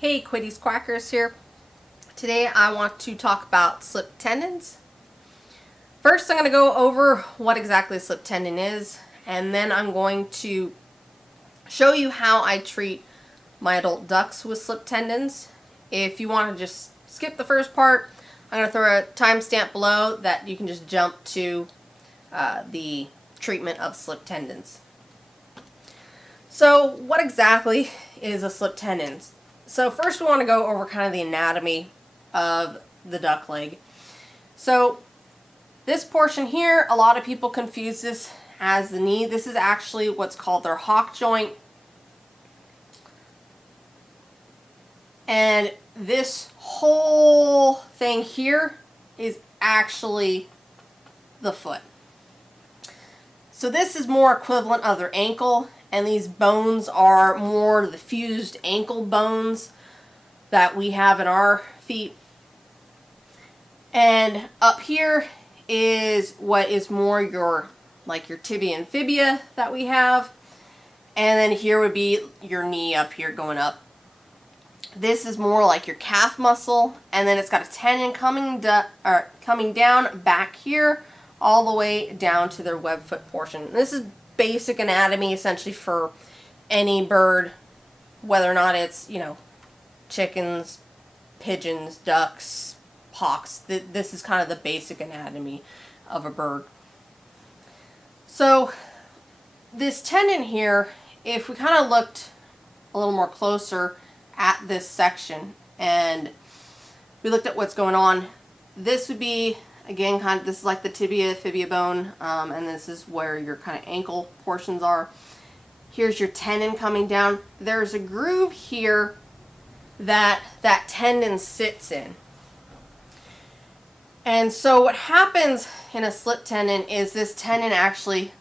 Hey, Quitties Quackers here. Today I want to talk about slip tendons. First I'm going to go over what exactly a slip tendon is, and then I'm going to show you how I treat my adult ducks with slip tendons. If you want to just skip the first part, I'm going to throw a timestamp below that you can just jump to the treatment of slip tendons. So what exactly is a slip tendon? So first we want to go over kind of the anatomy of the duck leg. So this portion here, a lot of people confuse this as the knee. This is actually what's called their hock joint. And this whole thing here is actually the foot. So this is more equivalent of their ankle, and these bones are more the fused ankle bones that we have in our feet. And up here is what is more your tibia and fibia that we have. And then here would be your knee up here going up. This is more like your calf muscle, and then it's got a tendon coming down back here all the way down to their web foot portion. This is basic anatomy essentially for any bird, whether or not it's, chickens, pigeons, ducks, hawks. This is kind of the basic anatomy of a bird. So this tendon here, if we kind of looked a little more closer at this section and we looked at what's going on, this would be, again, this is like the tibia, fibia bone, and this is where your kind of ankle portions are. Here's your tendon coming down. There's a groove here that tendon sits in. And so what happens in a slip tendon is this tendon actually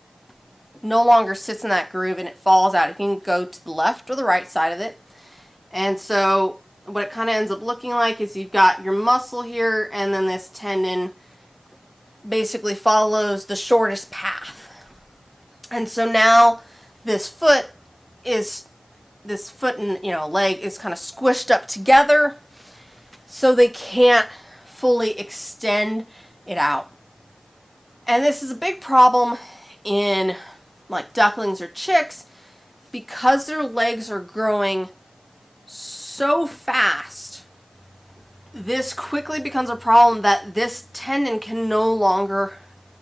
no longer sits in that groove and it falls out. It can go to the left or the right side of it. And so what it kind of ends up looking like is you've got your muscle here, and then this tendon basically follows the shortest path. And so now this foot and leg is kind of squished up together, so they can't fully extend it out. And this is a big problem in like ducklings or chicks because their legs are growing so fast. This quickly becomes a problem that this tendon can no longer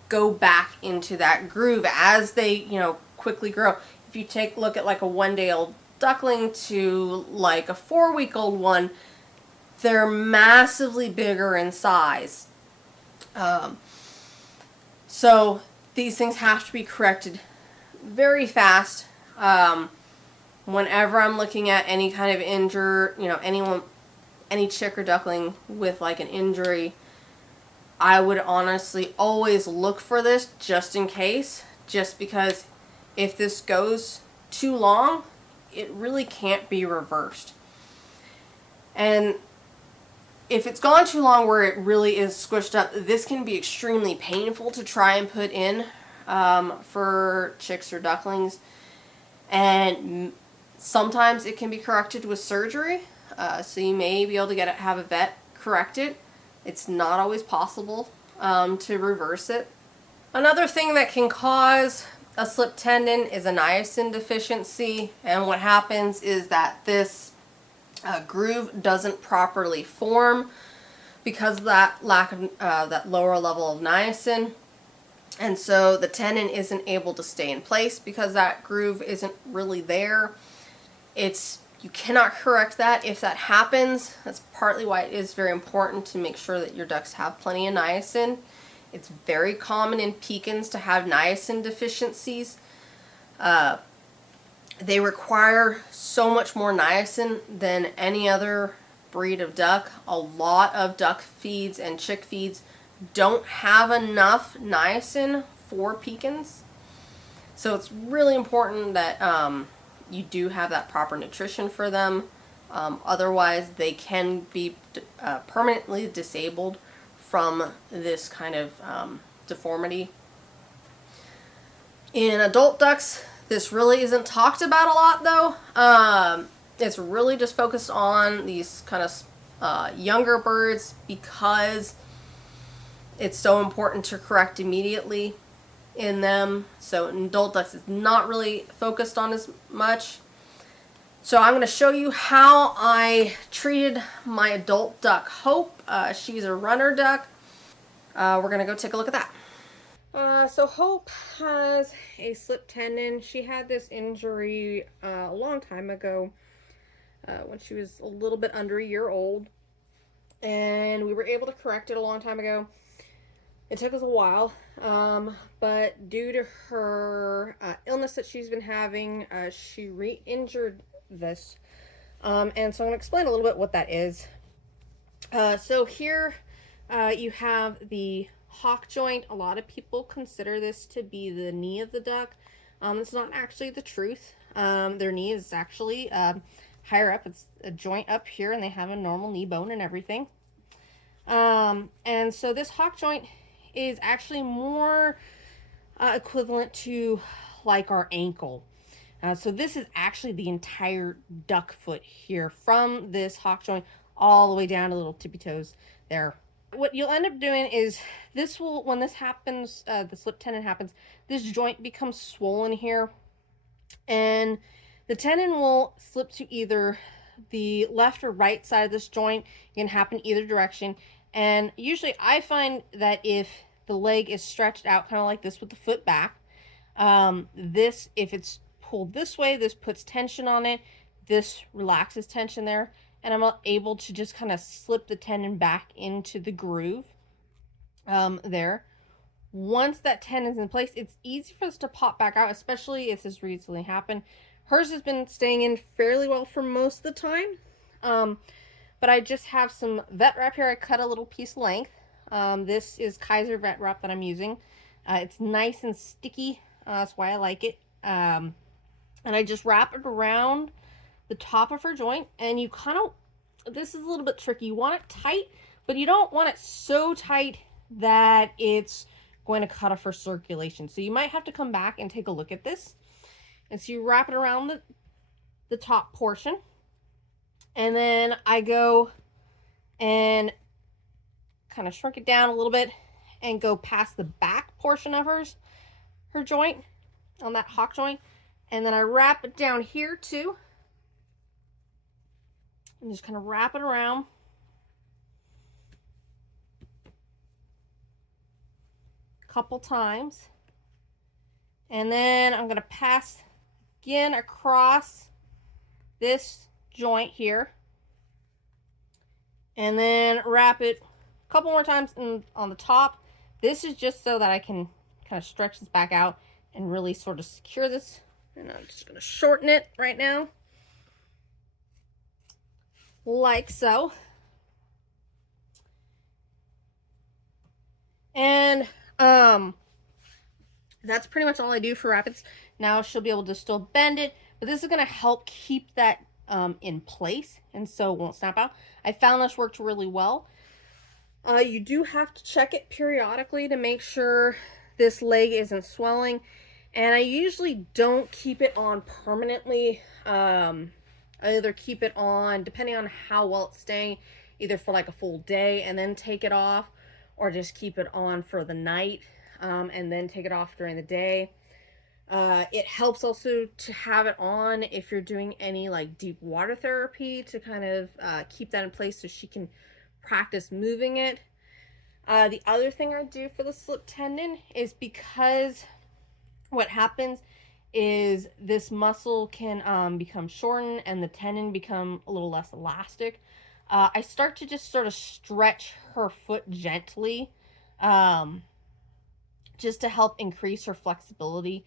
go back into that groove as they, quickly grow. If you take a look at like a 1-day-old duckling to like a 4-week-old one, they're massively bigger in size. So these things have to be corrected very fast. Whenever I'm looking at any kind of any chick or duckling with like an injury, I would honestly always look for this just in case, just because if this goes too long, it really can't be reversed. And if it's gone too long where it really is squished up, this can be extremely painful to try and put in for chicks or ducklings. And sometimes it can be corrected with surgery. So you may be able to have a vet correct it. It's not always possible to reverse it. Another thing that can cause a slip tendon is a niacin deficiency, and what happens is that this groove doesn't properly form because of that lack of that lower level of niacin, and so the tendon isn't able to stay in place because that groove isn't really there. You cannot correct that. If that happens, that's partly why it is very important to make sure that your ducks have plenty of niacin. It's very common in pecans to have niacin deficiencies. They require so much more niacin than any other breed of duck. A lot of duck feeds and chick feeds don't have enough niacin for pecans. So it's really important that you do have that proper nutrition for them. Otherwise, they can be permanently disabled from this kind of deformity. In adult ducks, this really isn't talked about a lot though. It's really just focused on these kind of younger birds because it's so important to correct immediately in them. So in adult ducks, it's not really focused on as much. So I'm going to show you how I treated my adult duck, Hope. She's a runner duck. We're going to go take a look at that. So Hope has a slip tendon. She had this injury a long time ago when she was a little bit under a year old. And we were able to correct it a long time ago. It took us a while, but due to her illness that she's been having, she re-injured this. And so I'm going to explain a little bit what that is. So here you have the hock joint. A lot of people consider this to be the knee of the duck. It's not actually the truth. Their knee is actually higher up. It's a joint up here, and they have a normal knee bone and everything. And so this hock joint is actually more equivalent to like our ankle. So this is actually the entire duck foot here, from this hock joint all the way down to little tippy toes there. What you'll end up doing is this will, when this happens, the slip tendon happens, this joint becomes swollen here, and the tendon will slip to either the left or right side of this joint. It can happen either direction. And usually I find that if the leg is stretched out kind of like this with the foot back, this, if it's pulled this way, this puts tension on it, this relaxes tension there, and I'm able to just kind of slip the tendon back into the groove there. Once that tendon's in place, it's easy for this to pop back out, especially if this recently happened. Hers has been staying in fairly well for most of the time. But I just have some vet wrap here. I cut a little piece length. This is Kiseer Vet Wrap that I'm using. It's nice and sticky. That's why I like it. And I just wrap it around the top of her joint. And you kind of, this is a little bit tricky. You want it tight, but you don't want it so tight that it's going to cut off her circulation. So you might have to come back and take a look at this. And so you wrap it around the top portion. And then I go and kind of shrink it down a little bit and go past the back portion of her joint, on that hock joint. And then I wrap it down here too. And just kind of wrap it around. A couple times. And then I'm going to pass again across this joint here, and then wrap it a couple more times on the top. This is just so that I can kind of stretch this back out and really sort of secure this. And I'm just going to shorten it right now, like so. And that's pretty much all I do for rapids. Now she'll be able to still bend it, but this is going to help keep that in place, and so it won't snap out. I found this worked really well. You do have to check it periodically to make sure this leg isn't swelling, and I usually don't keep it on permanently. I either keep it on, depending on how well it's staying, either for like a full day and then take it off, or just keep it on for the night and then take it off during the day. It helps also to have it on if you're doing any like deep water therapy, to kind of keep that in place so she can practice moving it. The other thing I do for the slip tendon is, because what happens is this muscle can become shortened and the tendon become a little less elastic. I start to just sort of stretch her foot gently, just to help increase her flexibility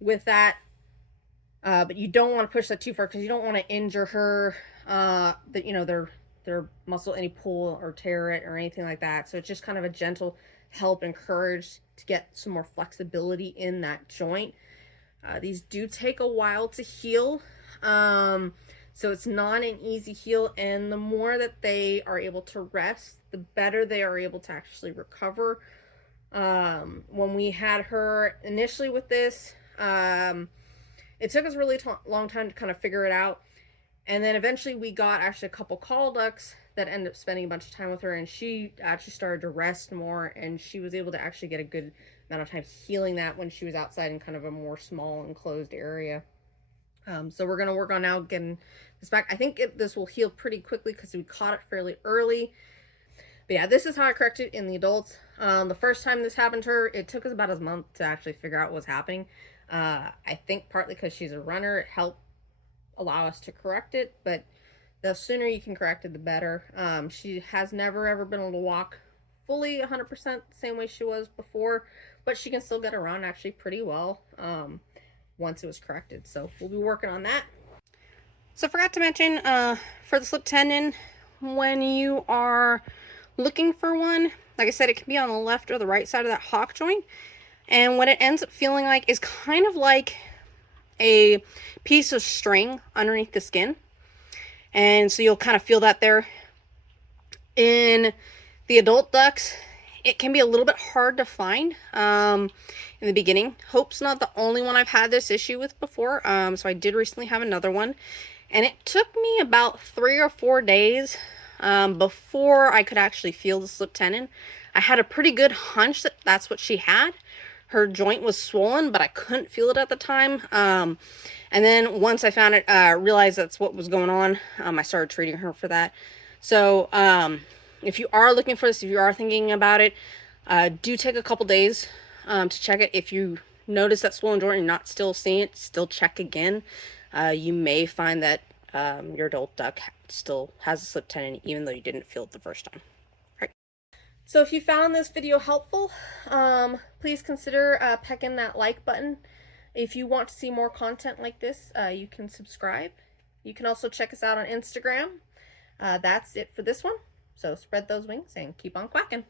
with that. But you don't want to push that too far, because you don't want to injure her, their muscle, any pull or tear it or anything like that. So it's just kind of a gentle help, encourage to get some more flexibility in that joint. These do take a while to heal. So it's not an easy heal, and the more that they are able to rest, the better they are able to actually recover. When we had her initially with this, it took us a really long time to kind of figure it out. And then eventually we got actually a couple call ducks that ended up spending a bunch of time with her, and she actually started to rest more, and she was able to actually get a good amount of time healing that when she was outside in kind of a more small enclosed area. So we're going to work on now getting this back. I think this will heal pretty quickly because we caught it fairly early. But yeah, this is how I corrected it in the adults. The first time this happened to her, it took us about a month to actually figure out what was happening. I think partly because she's a runner, it helped allow us to correct it, but the sooner you can correct it, the better. She has never ever been able to walk fully 100% the same way she was before, but she can still get around actually pretty well once it was corrected. So we'll be working on that. So I forgot to mention, for the slip tendon, when you are looking for one, like I said, it can be on the left or the right side of that hock joint, and what it ends up feeling like is kind of like a piece of string underneath the skin, and so you'll kind of feel that there. In the adult ducks, it can be a little bit hard to find in the beginning. Hope's not the only one I've had this issue with before, so I did recently have another one, and it took me about 3 or 4 days before I could actually feel the slip tendon. I had a pretty good hunch that that's what she had. Her joint was swollen, but I couldn't feel it at the time. And then once I found it, realized that's what was going on, I started treating her for that. So if you are looking for this, if you are thinking about it, do take a couple days to check it. If you notice that swollen joint and you're not still seeing it, still check again. You may find that your adult duck still has a slip tendon, even though you didn't feel it the first time. Right. So if you found this video helpful, please consider pecking that like button. If you want to see more content like this, you can subscribe. You can also check us out on Instagram. That's it for this one. So spread those wings and keep on quacking.